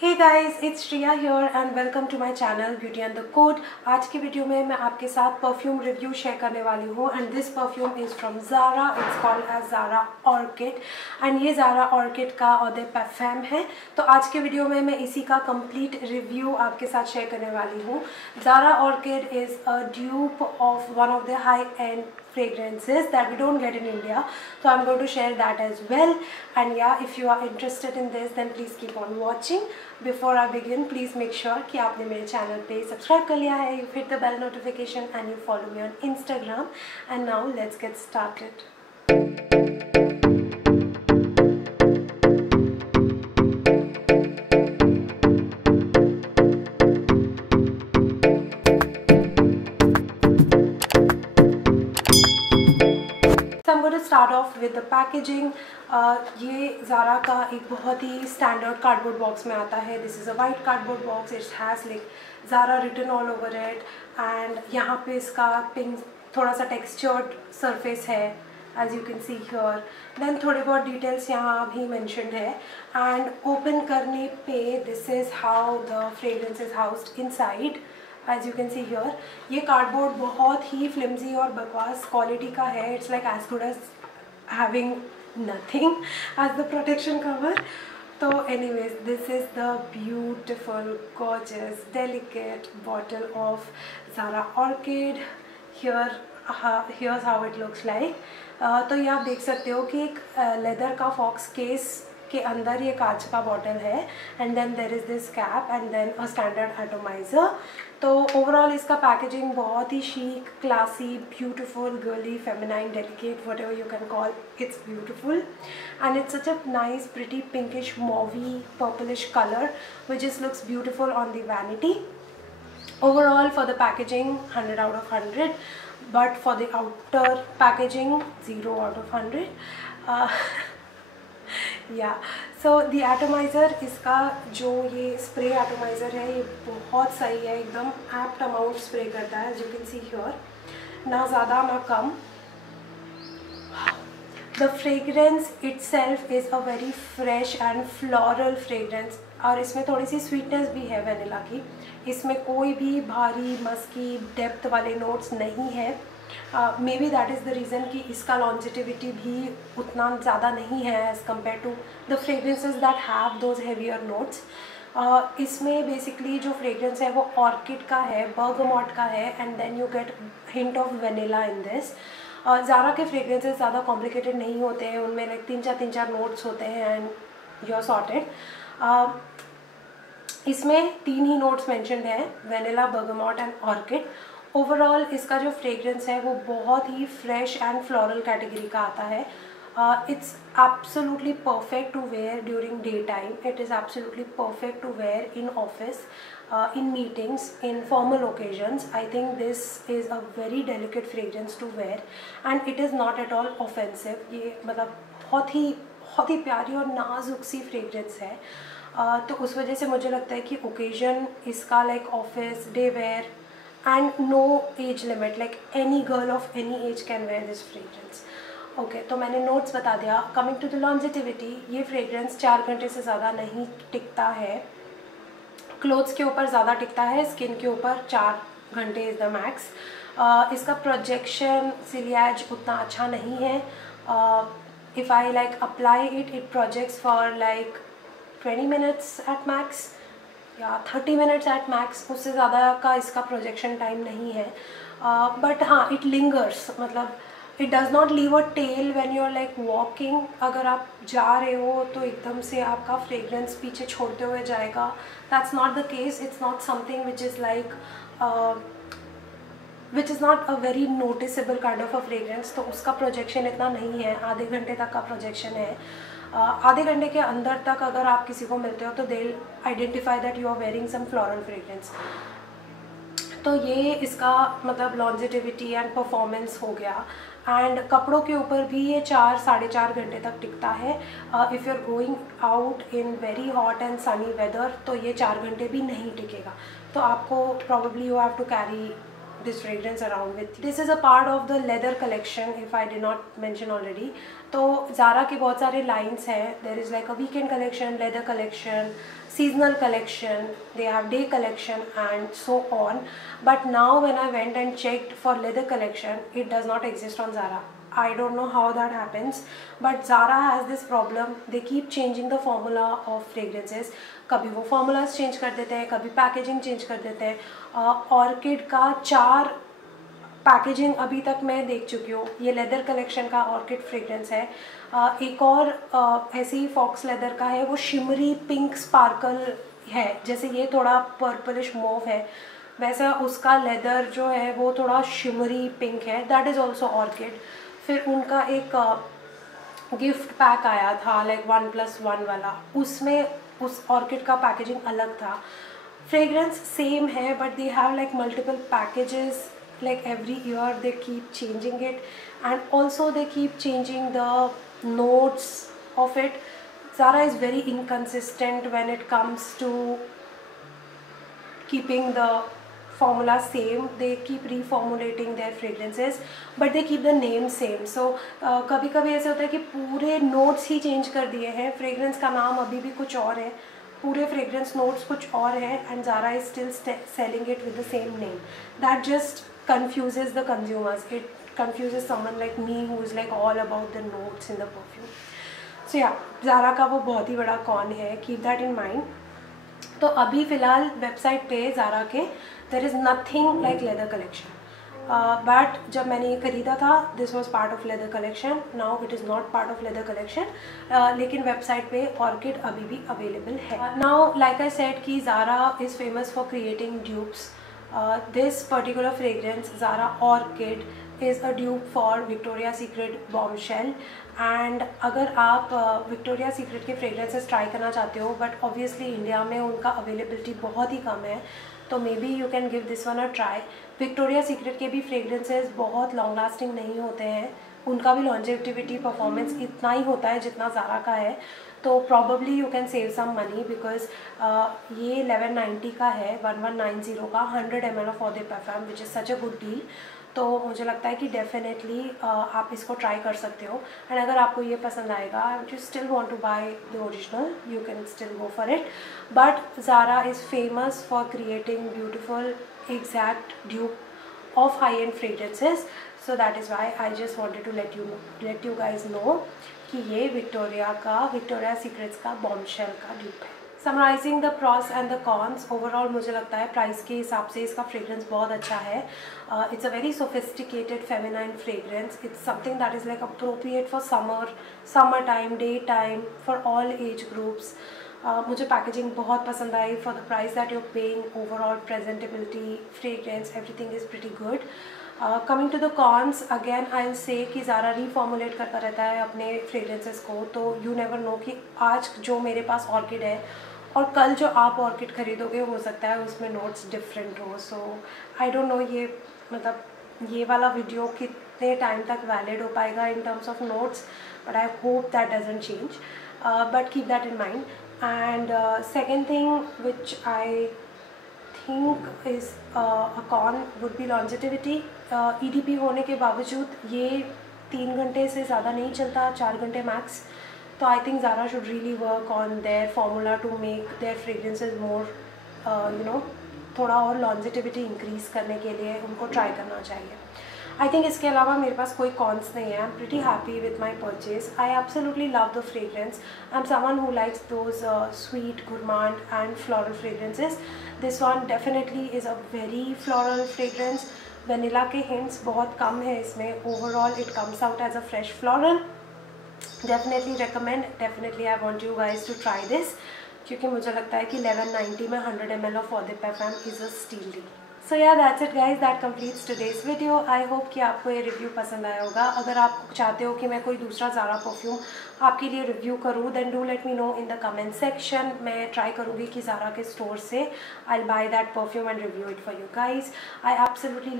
Hey guys, it's Shriya here and welcome to my channel beauty and the code. आज की video में मैं आपके साथ परफ्यूम रिव्यू शेयर करने वाली हूँ and this perfume is from Zara. It's called as Zara Orchid एंड ये ज़ारा ऑर्किड का ऑदे परफ्यूम है। तो आज के वीडियो में मैं इसी का कंप्लीट रिव्यू आपके साथ शेयर करने वाली हूँ। Zara Orchid is a dupe of one of the high end fragrances that we don't get in India, so I'm going to share that as well. And yeah, if you are interested in this then please keep on watching. Before I begin, please make sure कि आपने मेरे channel पे subscribe कर लिया है, you hit the bell notification and you follow me on Instagram. And now let's get started. I'm going to start off with the packaging. ये ज़ारा का एक बहुत ही स्टैंडर्ड कार्डबोर्ड बॉक्स में आता है. This is a white cardboard box. It has like Zara written all over it and यहाँ पे इसका पिंक थोड़ा सा टेक्सचर्ड सरफेस है as you can see here. Then थोड़े बहुत डिटेल्स यहाँ भी mentioned है and ओपन करने पे this is how the fragrance is housed inside. As you can see here, ये कार्डबोर्ड बहुत ही फ्लिम्जी और बकवास क्वालिटी का है. It's like as good as having nothing as the protection cover. तो anyways, this is the beautiful gorgeous delicate bottle of Zara orchid. Here's how it looks like. तो ये आप देख सकते हो कि एक लेदर का फॉक्स केस के अंदर ये कांच का बॉटल है and then there is this cap and then a standard atomiser. तो ओवरऑल इसका पैकेजिंग बहुत ही chic, classy, beautiful, girly, feminine, delicate, whatever you can call, it's beautiful and it's such a nice pretty pinkish mauvy purplish colour which is looks beautiful on the vanity. Overall for the packaging 100 out of 100, but for the outer packaging 0 out of 100. या so the atomiser, इसका जो ये spray atomiser है ये बहुत सही है. एकदम एप्ट अमाउंट स्प्रे करता है. As you can see here, ना ज़्यादा ना कम. The fragrance itself is a very fresh and floral fragrance और इसमें थोड़ी सी स्वीटनेस भी है वेनिला की. इसमें कोई भी भारी मस्की डेप्थ वाले नोट्स नहीं है. Maybe that is the reason कि इसका लॉन्जिटिविटी भी उतना ज़्यादा नहीं है as compare to the fragrances that have those heavier notes. इसमें बेसिकली जो फ्रेगरेंस है वो ऑर्किड का है, बर्गमॉट का है and then you get hint of vanilla in this. Zara के फ्रेगरेंसेस ज़्यादा कॉम्प्लिकेटेड नहीं होते हैं. उनमें लाइक तीन चार नोट्स होते हैं एंड यू आर सॉर्टेड. इसमें 3 ही नोट्स मेंशन्ड हैं, vanilla, bergamot and orchid. Overall इसका जो फ्रेगरेंस है वो बहुत ही फ्रेश एंड फ्लोरल कैटेगरी का आता है. It's absolutely perfect to wear during day time. It is absolutely perfect to wear in office, in meetings, in formal occasions. I think this is a very delicate fragrance to wear and it is not at all offensive. ये मतलब बहुत ही प्यारी और नाजुक सी fragrance है. तो उस वजह से मुझे लगता है कि ओकेजन इसका like office, day wear and no age limit, like any girl of any age can wear this fragrance. Okay, तो मैंने नोट्स बता दिया. कमिंग टू द लॉन्जिटिविटी, ये फ्रेगरेंस 4 घंटे से ज़्यादा नहीं टिकता है. क्लोथ्स के ऊपर ज़्यादा टिकता है, स्किन के ऊपर 4 घंटे इज़ द मैक्स. इसका प्रोजेक्शन सिलिएज उतना अच्छा नहीं है. If I like apply it projects for like 20 minutes at max या 30 मिनट्स एट मैक्स. उससे ज़्यादा का इसका प्रोजेक्शन टाइम नहीं है. बट हाँ, इट लिंगर्स, मतलब it does not leave a tail when you are like walking. अगर आप जा रहे हो तो एकदम से आपका फ्रेगरेंस पीछे छोड़ते हुए जाएगा. That's not the case. It's not something which is like which is not a very noticeable kind of a fragrance. तो उसका प्रोजेक्शन इतना नहीं है. आधे घंटे तक का प्रोजेक्शन है. आधे घंटे के अंदर तक अगर आप किसी को मिलते हो तो they will identify that you are wearing some floral fragrance. तो ये इसका मतलब लॉन्जिटिविटी एंड परफॉर्मेंस हो गया. एंड कपड़ों के ऊपर भी ये 4-4.5 घंटे तक टिकता है. If you are going out in very hot and sunny weather तो ये 4 घंटे भी नहीं टिकेगा. तो आपको probably you have to carry this fragrance around with you. This is a part of the leather collection if I did not mention already. तो Zara के बहुत सारे lines हैं. There is like a weekend collection, leather collection, seasonal collection, they have day collection and so on. But now when I went and checked for leather collection, it does not exist on Zara. I don't know how that happens, but Zara has this problem. They keep changing the formula of fragrances. कभी वो formulas change कर देते हैं, कभी packaging change कर देते हैं. Orchid का 4 पैकेजिंग अभी तक मैं देख चुकी हूँ. ये लेदर कलेक्शन का ऑर्किड फ्रेग्रेंस है. एक और ऐसे ही फॉक्स लेदर का है, वो शिमरी पिंक स्पार्कल है. जैसे ये थोड़ा पर्पलिश मोव है, वैसा उसका लेदर जो है वो थोड़ा शिमरी पिंक है. That is also orchid. फिर उनका एक गिफ्ट पैक आया था लाइक 1+1 वाला, उसमें उस ऑर्किड का पैकेजिंग अलग था. फ्रेग्रेंस सेम है but they have like multiple packages. Like every year they keep changing it, and also they keep changing the notes of it. Zara is very inconsistent when it comes to keeping the formula same. They keep reformulating their fragrances but they keep the name same. So कभी कभी ऐसे होता है कि पूरे notes ही change कर दिए हैं, fragrance का नाम अभी भी कुछ और है, पूरे fragrance notes कुछ और है, and Zara is still selling it with the same name. That just confuses the consumers. It confuses someone like me who is like all about the notes in the perfume. So yeah, Zara का वो बहुत ही बड़ा con है. Keep that in mind. तो अभी फ़िलहाल website पे Zara के there is nothing like leather collection. But जब मैंने ये ख़रीदा था, this was part of leather collection. Now it is not part of leather collection. लेकिन वेबसाइट पे ऑर्किड अभी भी अवेलेबल है. Now like I said कि Zara is famous for creating dupes. This particular fragrance, Zara Orchid, is a dupe for Victoria's Secret Bombshell. And अगर आप Victoria's Secret के fragrances try करना चाहते हो but obviously इंडिया में उनका availability बहुत ही कम है, तो maybe you can give this one a try. Victoria's Secret के भी fragrances बहुत long lasting नहीं होते हैं, उनका भी longevity performance इतना ही होता है जितना Zara का है. तो probably you can save some money because ये 1190 का है, 1190 का 100 ml of eau de parfum, which is such a good deal. तो मुझे लगता है कि डेफिनेटली आप इसको ट्राई कर सकते हो. एंड अगर आपको ये पसंद आएगा, you still want to buy the original, you can still go for it. But Zara is famous for creating beautiful exact dupe of high end fragrances. So that is why I just wanted to let you guys know कि ये Victoria Secrets का bombshell का dupe है. Summarising the pros and the cons, overall मुझे लगता है price के हिसाब से इसका फ्रेग्रेंस बहुत अच्छा है. It's a very sophisticated feminine fragrance. It's something that is like appropriate for summer time, day time, for all age groups. मुझे पैकेजिंग बहुत पसंद आई. For the price that you are paying, overall presentability, fragrance, everything is pretty good. Coming to the cons, again I will say कि Zara रीफॉर्मुलेट करता रहता है अपने fragrances को. तो यू नेवर नो कि आज जो मेरे पास ऑर्किड है और कल जो आप ऑर्किड खरीदोगे हो सकता है उसमें नोट्स डिफरेंट हो. सो आई डोंट नो ये मतलब ये वाला वीडियो कितने टाइम तक वैलिड हो पाएगा in terms of notes, but I hope that doesn't change. But keep that in mind. And second thing which I think is a con would be longevity. EDP होने के बावजूद ये 3 घंटे से ज़्यादा नहीं चलता, 4 घंटे मैक्स. तो I think Zara should really work on their formula to make their fragrances more थोड़ा और longevity increase करने के लिए उनको ट्राई करना चाहिए. आई थिंक इसके अलावा मेरे पास कोई कॉन्स नहीं है. I am pretty happy with my purchase. I absolutely love the fragrance. I am someone who likes those sweet, gourmand and floral fragrances. This one definitely is a very floral fragrance. Vanilla के hints बहुत कम है इसमें. Overall it comes out as a fresh floral. Definitely recommend, definitely I want you guys to try this, क्योंकि मुझे लगता है कि 1190 में 100 ml of eau de parfum is a steal deal. So yeah that's it guys, that completes today's video. I hope कि आपको ये review पसंद आया होगा. अगर आप चाहते हो कि मैं कोई दूसरा Zara परफ्यूम आपके लिए रिव्यू करूँ, then do let me know in the comment section. मैं ट्राई करूँगी कि Zara के स्टोर से I will buy that perfume and review it for you guys. I absolutely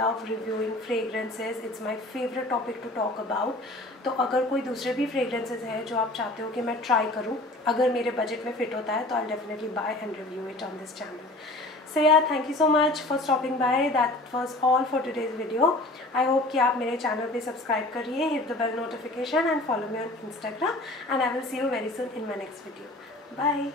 love reviewing fragrances. It's my favourite topic to talk about. तो अगर कोई दूसरे भी फ्रेग्रेंसेज हैं जो आप चाहते हो कि मैं ट्राई करूँ, अगर मेरे बजट में फिट होता है, तो I definitely buy and review it on this channel. So yeah thank you so much for stopping by. That was all for today's video. I hope कि आप मेरे चैनल पे सब्सक्राइब करिए, hit the bell notification and follow me on Instagram, and I will see you very soon in my next video. Bye.